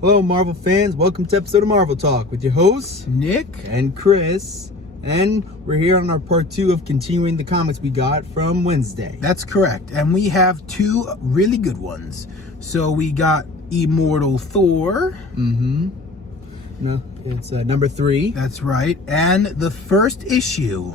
Hello, Marvel fans. Welcome to episode of Marvel Talk with your hosts, Nick and Chris. And we're here on our part 2 of continuing the comics we got from Wednesday. That's correct. And we have two really good ones. So we got Immortal Thor. No, it's number 3. That's right. And the first issue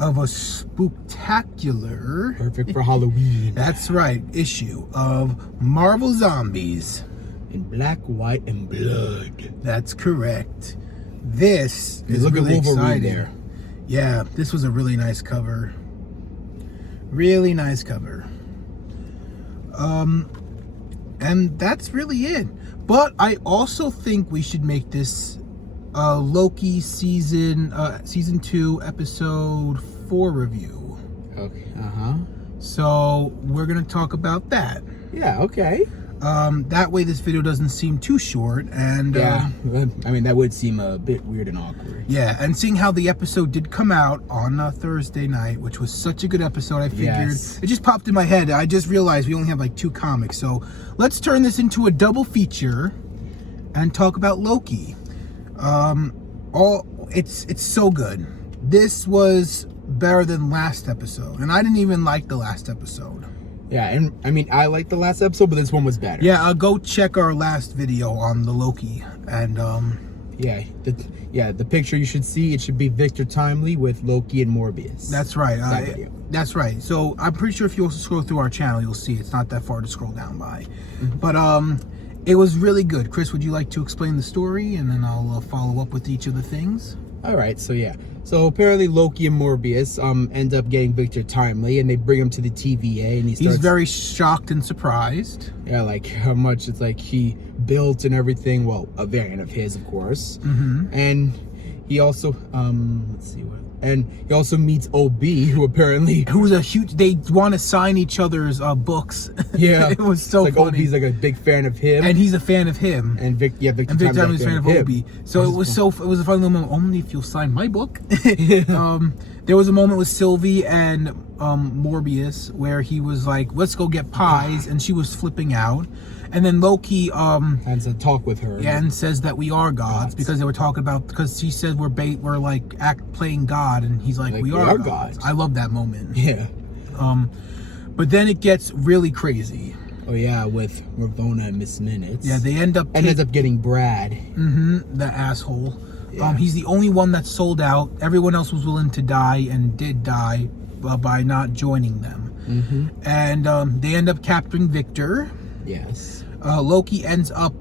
of a spooktacular, Perfect for Halloween. that's right, issue of Marvel Zombies. In black, white, and blood. That's correct. This is Look really at Wolverine exciting. there. Yeah, this was a really nice cover. Really nice cover. And that's really it. But I also think we should make this Loki season 2 episode 4 review. Okay. So we're gonna talk about that. Yeah. Okay. That way this video doesn't seem too short, and I mean, that would seem a bit weird and awkward. yeah, and seeing how the episode did come out on Thursday night, which was such a good episode, I figured it just popped in my head. I just realized we only have like 2 comics, so let's turn this into a double feature and talk about Loki. It's so good. This was better than last episode, and I didn't even like the last episode. Yeah, and I mean, I liked the last episode, but this one was better. Yeah, go check our last video on the Loki, and the picture you should see, it should be Victor Timely with Loki and Morbius. that's right. That video. That's right. So I'm pretty sure if you also scroll through our channel, you'll see it's not that far to scroll down by. But it was really good. Chris, would you like to explain the story, and then I'll follow up with each of the things? All right, so yeah. So apparently Loki and Morbius end up getting Victor Timely, and they bring him to the TVA, and He's very shocked and surprised. Yeah, like how much it's like he built and everything. Well, a variant of his, of course. And he also he also meets OB, who apparently Who's a huge. They want to sign each other's books. Yeah, it was so like funny. OB's like a big fan of him, and he's a fan of him. and Victor Timely's a fan of him. Obi. So it was a funny little moment. Only if you'll sign my book. There was a moment with Sylvie and Morbius where he was like, "Let's go get pies," and she was flipping out. And then Loki and to talk with her, and says that we are gods because they were talking about, because she said we're like playing God, and he's like we are gods. I love that moment. Yeah. But then it gets really crazy. Oh yeah, with Ravonna and Miss Minutes. Yeah, they end up getting Brad. The asshole. Yeah. He's the only one that sold out. Everyone else was willing to die and did die by not joining them. And they end up capturing Victor. Yes. Loki ends up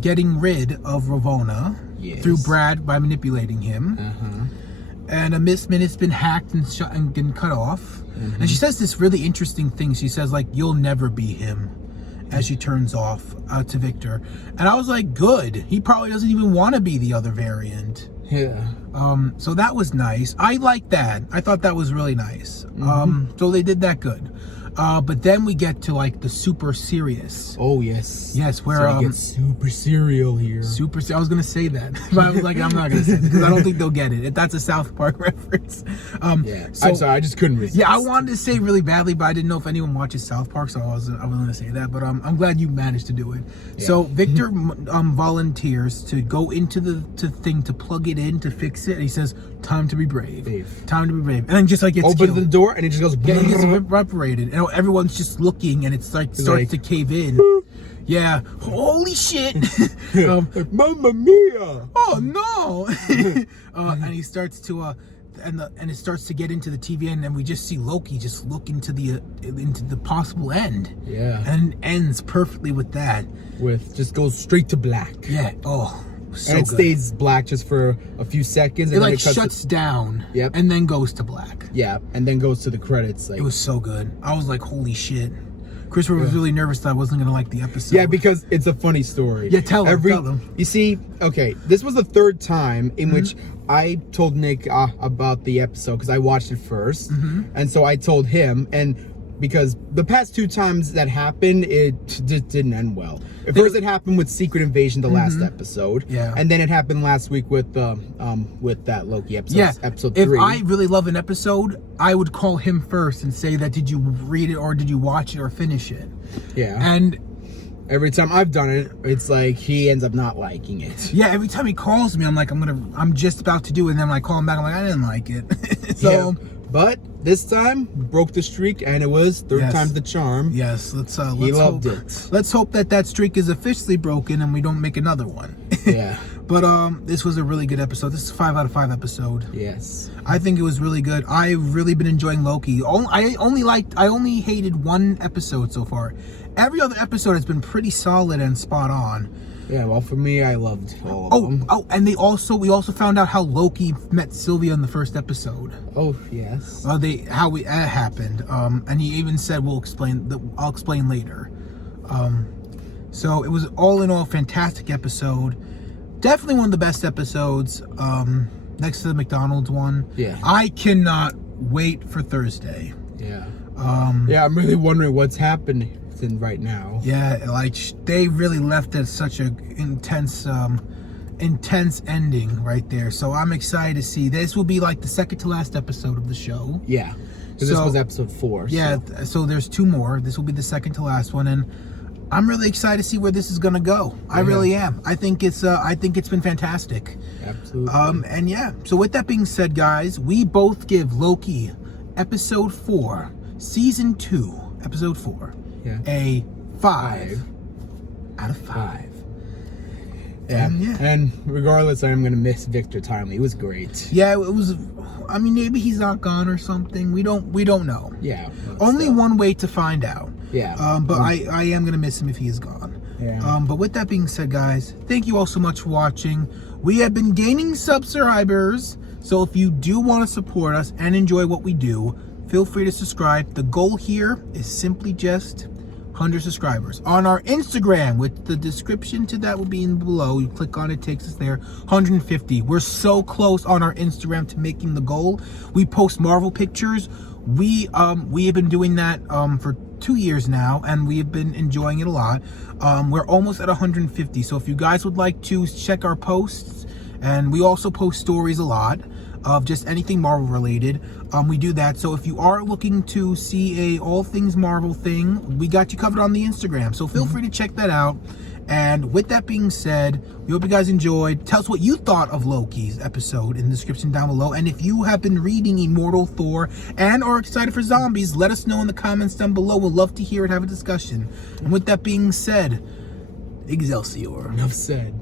getting rid of Ravonna through Brad by manipulating him. And Miss Minute's been hacked and shot and been cut off. And she says this really interesting thing. She says, like, "You'll never be him," as she turns off to Victor. And I was like, good. He probably doesn't even want to be the other variant. Yeah. So that was nice. I like that. I thought that was really nice. So they did that good. But then we get to like the super serious. Oh yes. Yes, where so we get super serial here. I was gonna say that, but I was like, I'm not gonna say that because I don't think they'll get it. That's a South Park reference. Yeah. So, I'm sorry, I just couldn't resist. Yeah, I wanted to say really badly, but I didn't know if anyone watches South Park, so I wasn't gonna say that. But I'm glad you managed to do it. Yeah. So Victor volunteers to go into the thing to plug it in to fix it. And he says, "Time to be brave. Time to be brave." And then just like gets opens the door and it just goes. Yeah, he gets evaporated. And everyone's just looking, and it's like starts to cave in. Yeah, holy shit! Mamma mia! Oh no! And he starts to and it starts to get into the TV, and then we just see Loki just look into the possible end. Yeah, and ends perfectly with that. Just goes straight to black. Yeah. Oh. So and it good. stays black just for a few seconds. And then it shuts down. Yep. And then goes to black. Yeah, and then goes to the credits. Like, it was so good. I was like, holy shit. Christopher was really nervous that I wasn't going to like the episode. Yeah, because it's a funny story. Yeah, tell them. You see, okay, this was the 3rd time in which I told Nick about the episode because I watched it first. And so I told him, and because the past 2 times that happened, it just didn't end well. At first, it happened with Secret Invasion, the last episode. Yeah. And then it happened last week with that Loki episode. Yeah. Episode 3. If I really love an episode, I would call him first and say that, did you read it or did you watch it or finish it? Yeah. And Every time I've done it, it's like he ends up not liking it. Yeah, every time he calls me, I'm like, I'm just about to do it, and then I call him back, I'm like, I didn't like it. So, yeah. But this time broke the streak, and it was third time's the charm. Yes, let's he loved it. Let's hope that streak is officially broken, and we don't make another one. Yeah. But this was a really good episode. This is a 5 out of 5 episode. Yes. I think it was really good. I've really been enjoying Loki. I only hated one episode so far. Every other episode has been pretty solid and spot on. Yeah, well, for me, I loved all of them. Oh, and we also found out how Loki met Sylvia in the first episode. Oh, yes. How it happened. And he even said I'll explain later. So it was all in all fantastic episode. Definitely one of the best episodes. Next to the McDonald's one. Yeah. I cannot wait for Thursday. Yeah. Yeah, I'm really wondering what's happening right now. Yeah, like they really left it such a intense ending right there. So I'm excited to see. This will be like the second to last episode of the show. Yeah, because this was episode 4. Yeah, so there's 2 more. This will be the second to last one, and I'm really excited to see where this is gonna go. I really am. I think it's been fantastic. Absolutely. And yeah. So with that being said, guys, we both give Loki episode 4, season 2, episode 4. Yeah. A 5 out of 5. Yeah. And regardless, I am gonna miss Victor Timely. It was great. Yeah, it was. I mean, maybe he's not gone or something. We don't know. Yeah. Only one way to find out. Yeah. But I am gonna miss him if he is gone. Yeah. But with that being said, guys, thank you all so much for watching. We have been gaining subscribers, so if you do want to support us and enjoy what we do, feel free to subscribe. The goal here is simply just 100 subscribers. On our Instagram, with the description to that will be in below. You click on it, takes us there. 150. We're so close on our Instagram to making the goal. We post Marvel pictures. We have been doing that for 2 years now, and we have been enjoying it a lot. We're almost at 150. So if you guys would like to check our posts, and we also post stories a lot of just anything Marvel related. We do that. So if you are looking to see a all things Marvel thing, we got you covered on the Instagram. So feel free to check that out. And with that being said, we hope you guys enjoyed. Tell us what you thought of Loki's episode in the description down below. And if you have been reading Immortal, Thor, and are excited for zombies, let us know in the comments down below. We'll love to hear it, have a discussion. And with that being said, Excelsior. Enough said.